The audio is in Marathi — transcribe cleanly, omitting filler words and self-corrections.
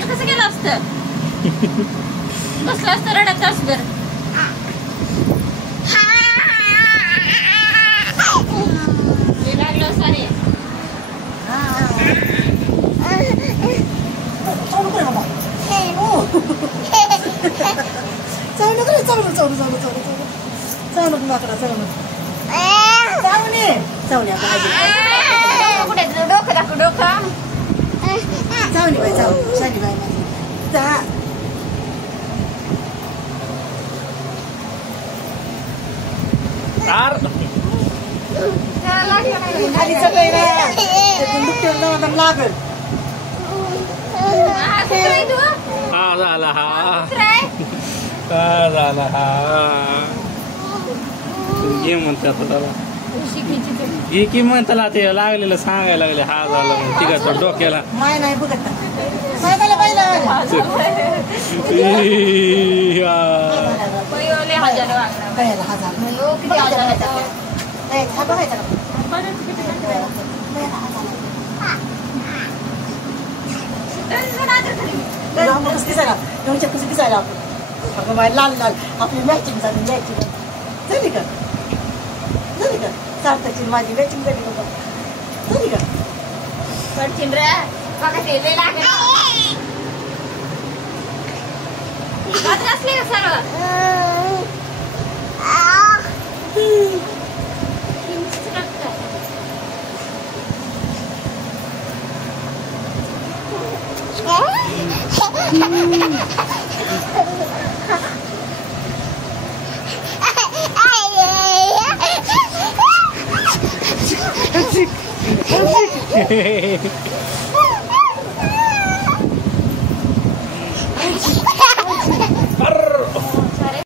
कसं केलं असतं बसलं असतं रडत तासभर लागलं सारे घे म्हणतात त्याला घे की म्हणताला ते लागलेलं सांगायला लागले हा झाला ठीक आहे डोक्याला नाही बघत लाल लाल आपली मॅचिंग झाली मॅचिंग झाली का सार्थकची माझी मॅचिंग झाली का झाली का पडचिन रे बघा ते लय लागेल असले का सर्व